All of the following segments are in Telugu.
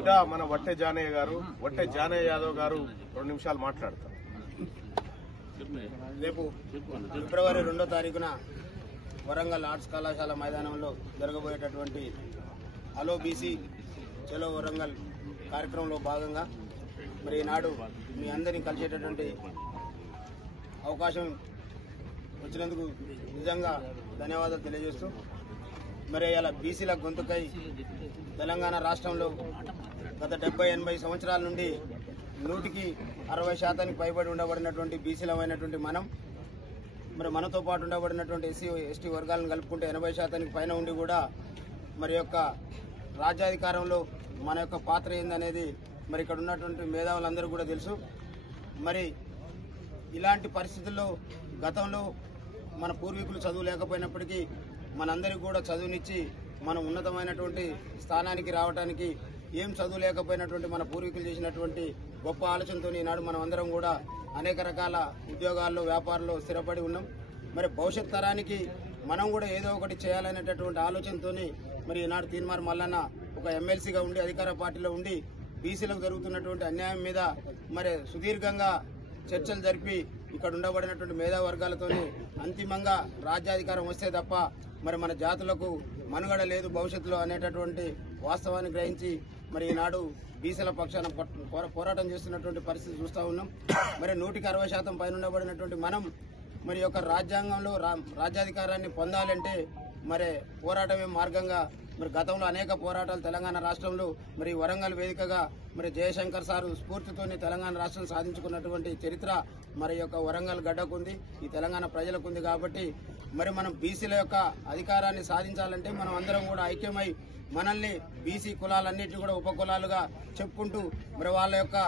బిడ్డ మన వట్టె జానయ్య యాదవ్ గారు 2 నిమిషాలు మాట్లాడతారు. రేపు ఫిబ్రవరి 2వ తారీఖున వరంగల్ ఆర్ట్స్ కళాశాల మైదానంలో జరగబోయేటటువంటి హలో బీసీ చలో వరంగల్ కార్యక్రమంలో భాగంగా మరి ఈనాడు మీ అందరినీ కలిసేటటువంటి అవకాశం వచ్చినందుకు నిజంగా ధన్యవాదాలు తెలియజేస్తూ మరి ఇలా బీసీల గొంతుకై తెలంగాణ రాష్ట్రంలో గత 70-80 సంవత్సరాల నుండి 100% పైబడి ఉండబడినటువంటి బీసీలమైనటువంటి మనం మరి మనతో పాటు ఉండబడినటువంటి ఎస్సీ వర్గాలను కలుపుకుంటే 80% పైన ఉండి కూడా మరి యొక్క రాజ్యాధికారంలో మన యొక్క పాత్ర ఏందనేది మరి ఇక్కడ ఉన్నటువంటి మేధావులందరూ కూడా తెలుసు. మరి ఇలాంటి పరిస్థితుల్లో గతంలో మన పూర్వీకులు చదువు లేకపోయినప్పటికీ మనందరికీ కూడా చదువునిచ్చి మనం ఉన్నతమైనటువంటి స్థానానికి రావడానికి ఏం చదువు లేకపోయినటువంటి మన పూర్వీకులు చేసినటువంటి గొప్ప ఆలోచనతో ఈనాడు మనం అందరం కూడా అనేక రకాల ఉద్యోగాల్లో వ్యాపారాల్లో స్థిరపడి ఉన్నాం. మరి భవిష్యత్ తరానికి మనం కూడా ఏదో ఒకటి చేయాలనేటటువంటి ఆలోచనతో మరి ఈనాడు తీన్మార్ మల్లన్న ఒక ఎమ్మెల్సీగా ఉండి అధికార పార్టీలో ఉండి బీసీలకు జరుగుతున్నటువంటి అన్యాయం మీద మరి సుదీర్ఘంగా చర్చలు జరిపి ఇక్కడ ఉండబడినటువంటి మేధావర్గాలతో అంతిమంగా రాజ్యాధికారం వస్తే తప్ప మరి మన జాతులకు మనుగడ లేదు భవిష్యత్తులో అనేటటువంటి వాస్తవాన్ని గ్రహించి మరి ఈనాడు బీసీల పక్షాన పోరాటం చేస్తున్నటువంటి పరిస్థితి చూస్తూ ఉన్నాం. మరి 160% పైన ఉండబడినటువంటి మనం మరి యొక్క రాజ్యాంగంలో రాజ్యాధికారాన్ని పొందాలంటే మరి పోరాటమే మార్గంగా మరి గతంలో అనేక పోరాటాలు తెలంగాణ రాష్ట్రంలో మరి వరంగల్ వేదికగా మరి జయశంకర్ సారు స్ఫూర్తితోని తెలంగాణ రాష్ట్రం సాధించుకున్నటువంటి చరిత్ర మరి యొక్క వరంగల్ గడ్డకుంది, ఈ తెలంగాణ ప్రజలకు ఉంది. కాబట్టి మరి మనం బీసీల యొక్క అధికారాన్ని సాధించాలంటే మనం అందరం కూడా ఐక్యమై మనల్ని బీసీ కులాలన్నింటినీ కూడా ఉపకులాలుగా చెప్పుకుంటూ మరి వాళ్ళ యొక్క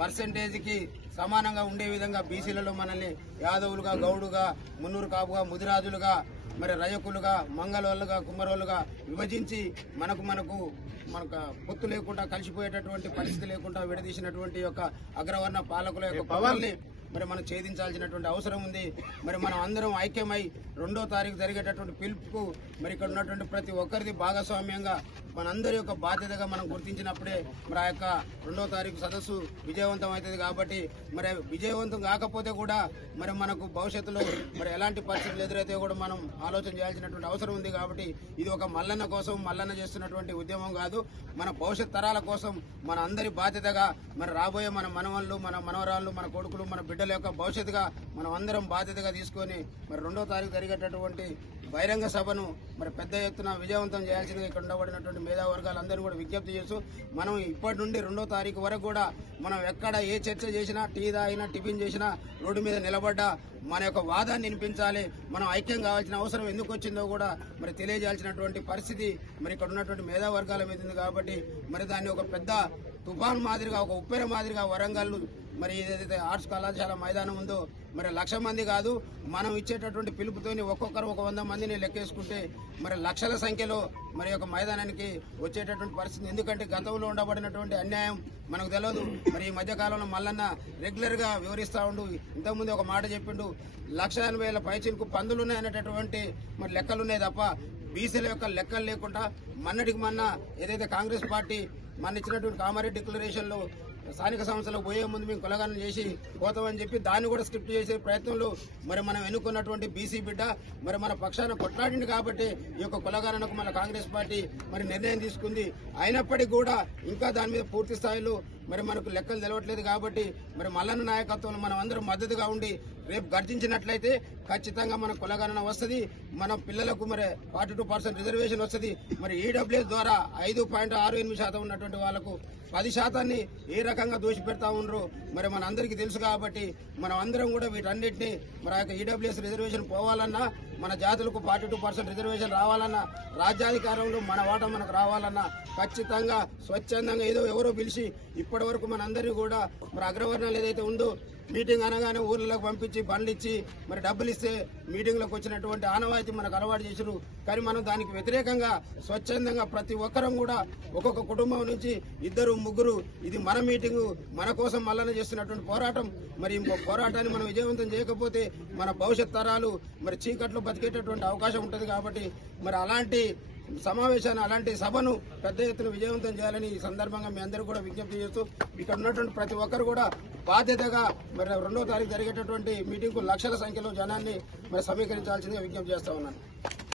పర్సెంటేజ్కి సమానంగా ఉండే విధంగా బీసీలలో మనల్ని యాదవులుగా, గౌడుగా, మున్నూరు కాపుగా, ముదిరాజులుగా, మరి రజకులుగా, మంగళోళ్ళుగా, కుమ్మరోళ్ళుగా విభజించి మనకు పొత్తు లేకుండా కలిసిపోయేటటువంటి పరిస్థితి లేకుండా విడదీసినటువంటి యొక్క అగ్రవర్ణ పాలకుల యొక్క పవర్ని మరి మనం ఛేదించాల్సినటువంటి అవసరం ఉంది. మరి మనం అందరం ఐక్యమై 2వ తారీఖు జరిగేటటువంటి పిలుపుకు మరి ఇక్కడ ఉన్నటువంటి ప్రతి ఒక్కరిది భాగస్వామ్యంగా మనందరి యొక్క బాధ్యతగా మనం గుర్తించినప్పుడే మరి ఆ యొక్క 2వ తారీఖు సదస్సు విజయవంతం అవుతుంది. కాబట్టి మరి విజయవంతం కాకపోతే కూడా మరి మనకు భవిష్యత్తులో మరి ఎలాంటి పరిస్థితులు ఎదురైతే కూడా మనం ఆలోచన చేయాల్సినటువంటి అవసరం ఉంది. కాబట్టి ఇది ఒక మల్లన్న కోసం మల్లన్న చేస్తున్నటువంటి ఉద్యమం కాదు, మన భవిష్యత్ తరాల కోసం మన అందరి బాధ్యతగా మరి రాబోయే మన మనవళ్ళు, మన మనవరాళ్ళు, మన కొడుకులు, మన బిడ్డల యొక్క భవిష్యత్తుగా మనం అందరం బాధ్యతగా తీసుకొని మరి 2వ తారీఖు జరిగేటటువంటి బహిరంగ సభను మరి పెద్ద ఎత్తున విజయవంతం చేయాల్సిందిగా ఇక్కడ ఉండబడినటువంటి మేధావర్గాలందరూ కూడా విజ్ఞప్తి చేస్తూ మనం ఇప్పటి నుండి 2వ తారీఖు వరకు కూడా మనం ఎక్కడ ఏ చర్చ చేసినా, టీ తాగినా, టిఫిన్ చేసినా, రోడ్డు మీద నిలబడ్డా మన యొక్క వాదాన్ని వినిపించాలి. మనం ఐక్యం కావాల్సిన అవసరం ఎందుకు వచ్చిందో కూడా మరి తెలియజేయాల్సినటువంటి పరిస్థితి మరి ఇక్కడ ఉన్నటువంటి మేధావర్గాల మీద ఉంది. కాబట్టి మరి దాన్ని ఒక పెద్ద తుఫాన్ మాదిరిగా, ఒక ఉప్పెర మాదిరిగా వరంగల్ మరి ఏదైతే ఆర్ట్స్ కళాశాల మైదానం ఉందో మరి 1,00,000 మంది కాదు, మనం ఇచ్చేటటువంటి పిలుపుతోని ఒక్కొక్కరు 100 మందిని లెక్కేసుకుంటే మరి లక్షల సంఖ్యలో మరి యొక్క మైదానానికి వచ్చేటటువంటి పరిస్థితి. ఎందుకంటే గతంలో ఉండబడినటువంటి అన్యాయం మనకు తెలియదు. మరి ఈ మధ్యకాలంలో మల్లన్న రెగ్యులర్ గా వివరిస్తా ఉండు. ఇంతకుముందు ఒక మాట చెప్పిండు, 1,80,000 పైచిలకు పందులున్నాయనేటటువంటి మరి లెక్కలున్నాయి తప్ప బీసీల యొక్క లెక్కలు లేకుండా మొన్నటికి మొన్న ఏదైతే కాంగ్రెస్ పార్టీ మన ఇచ్చినటువంటి కామారెడ్డి డిక్లరేషన్ లో స్థానిక సంస్థలకు పోయే ముందు మేము కులగణన చేసి పోతామని చెప్పి దాన్ని కూడా స్క్రిప్ట్ చేసే ప్రయత్నంలో మరి మనం ఎన్నుకున్నటువంటి బీసీ బిడ్డ మరి మన పక్షాన కొట్లాడింది కాబట్టి ఈ యొక్క కులగణనకు మన కాంగ్రెస్ పార్టీ మరి నిర్ణయం తీసుకుంది. అయినప్పటికీ కూడా ఇంకా దాని మీద పూర్తి స్థాయిలో మరి మనకు లెక్కలు తెలవట్లేదు. కాబట్టి మరి మల్లన్న నాయకత్వంలో మనం అందరం మద్దతుగా ఉండి రేపు గర్జించినట్లయితే ఖచ్చితంగా మన కులగణన వస్తుంది, మన పిల్లలకు మరి 42% రిజర్వేషన్ వస్తుంది. మరి ఈడబ్ల్యూఎస్ ద్వారా 5.68% ఉన్నటువంటి వాళ్లకు 10% ఏ రకంగా దోషిపెడతా ఉన్నారు మరి మన అందరికీ తెలుసు. కాబట్టి మనం అందరం కూడా వీటన్నిటిని మరి ఆ యొక్క ఈడబ్ల్యూఎస్ రిజర్వేషన్ పోవాలన్నా, మన జాతులకు 42% రిజర్వేషన్ రావాలన్నా, రాజ్యాధికారంలో మన వాటా మనకు రావాలన్నా ఖచ్చితంగా స్వచ్ఛందంగా ఏదో ఎవరో పిలిచి ఇప్పటి వరకు మనందరినీ కూడా మరి అగ్రవర్ణాలు ఏదైతే ఉందో మీటింగ్ అనగానే ఊర్లకు పంపించి బండ్లు ఇచ్చి మరి డబ్బులు ఇస్తే మీటింగ్లకు వచ్చినటువంటి ఆనవాయితీ మనకు అలవాటు చేశారు. కానీ మనం దానికి వ్యతిరేకంగా స్వచ్ఛందంగా ప్రతి ఒక్కరం కూడా ఒక్కొక్క కుటుంబం నుంచి 2-3 ఇది మన మీటింగు, మన కోసం మల్లన్న చేస్తున్నటువంటి పోరాటం. మరి ఇంకో పోరాటాన్ని మనం విజయవంతం చేయకపోతే మన భవిష్యత్ తరాలు మరి చీకట్లో బతికేటటువంటి అవకాశం ఉంటుంది. కాబట్టి మరి అలాంటి సమావేశాన్ని అలాంటి సభను పెద్ద ఎత్తున విజయవంతం చేయాలని ఈ సందర్భంగా మీ అందరూ కూడా విజ్ఞప్తి చేస్తూ ఇక్కడ ఉన్నటువంటి ప్రతి ఒక్కరు కూడా బాధ్యతగా మరి 2వ తారీఖు జరిగేటటువంటి మీటింగ్ కు లక్షల సంఖ్యలో జనాన్ని మరి సమీకరించాల్సిందిగా విజ్ఞప్తి చేస్తా ఉన్నాను.